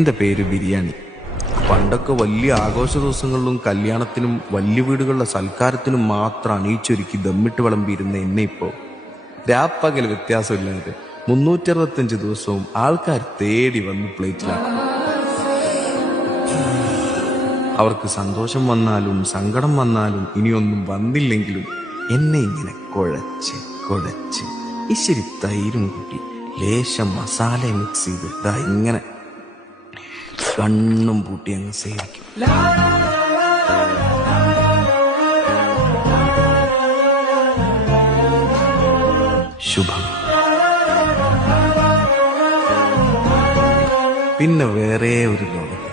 എൻ്റെ പേര് ബിരിയാണി. പണ്ടൊക്കെ വലിയ ആഘോഷ ദിവസങ്ങളിലും കല്യാണത്തിനും വലിയ വീടുകളിലെ സൽക്കാരത്തിനും മാത്രം അണിയിച്ചൊരുക്കി ദമ്മിട്ട് വിളമ്പിയിരുന്ന എന്നെ ഇപ്പോൾ രാപ്പകൽ വ്യത്യാസമില്ലാതെ 365 ദിവസവും ആൾക്കാർ തേടി വന്ന് പ്ലേറ്റിലാക്കും. അവർക്ക് സന്തോഷം വന്നാലും സങ്കടം വന്നാലും ഇനിയൊന്നും വന്നില്ലെങ്കിലും എന്നെ ഇങ്ങനെ കുഴച്ച് കുഴച്ച് ഇച്ചിരി തൈരും കൂട്ടി ലേശം മസാല മിക്സ് ചെയ്ത് ഇതാ ഇങ്ങനെ കണ്ണും പൂട്ടി അങ്ങ് സേവിക്കും. ശുഭം. പിന്നെ വേറെ ഒരു ലോകം.